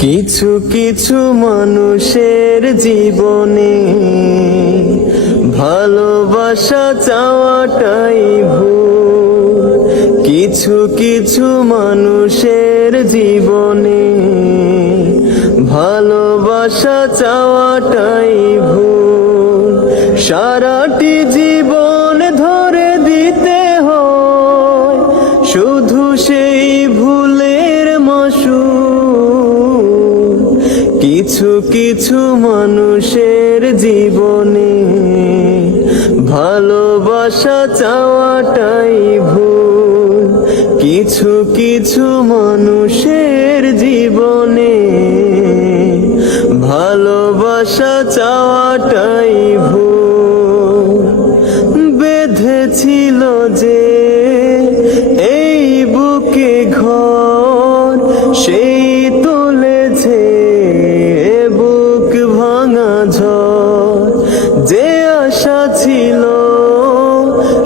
কিছু কিছু মানুষের জীবনে ভালোবাসা চাওয়াটাই ভুল। কিছু কিছু মানুষের জীবনে ভালোবাসা চাওয়াটাই ভুল। সারাটি জীবন ধরে দিতে হয় শুধু সেই ভুলের মাসুল। কিছু কিছু মানুষের জীবনে ভালোবাসা চাওয়াটাই ভুল। কিছু কিছু মানুষের জীবনে ভালোবাসা চাওয়াটাই ভুল। বেঁধেছিল যে এই বুকে ঘর, সেই তুলেছে বুক ভাঙা ঝড়। যে আশা ছিল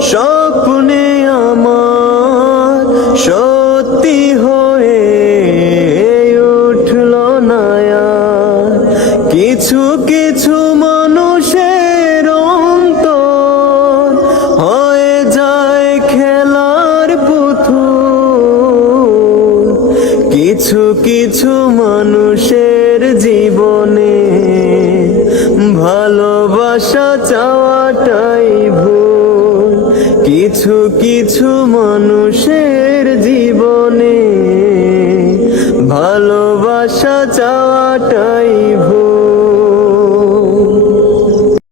স্বপ্নে আমার সত্যি হয়ে উঠল না আর। কিছু কিছু মানুষের অন্তর হয়ে যায় খেলার পুতুল। কিছু কিছু মানুষের জীবনে ভালোবাসা চাওয়াটাই ভুল। কিছু কিছু মানুষের জীবনে ভালোবাসা চাওয়াটাই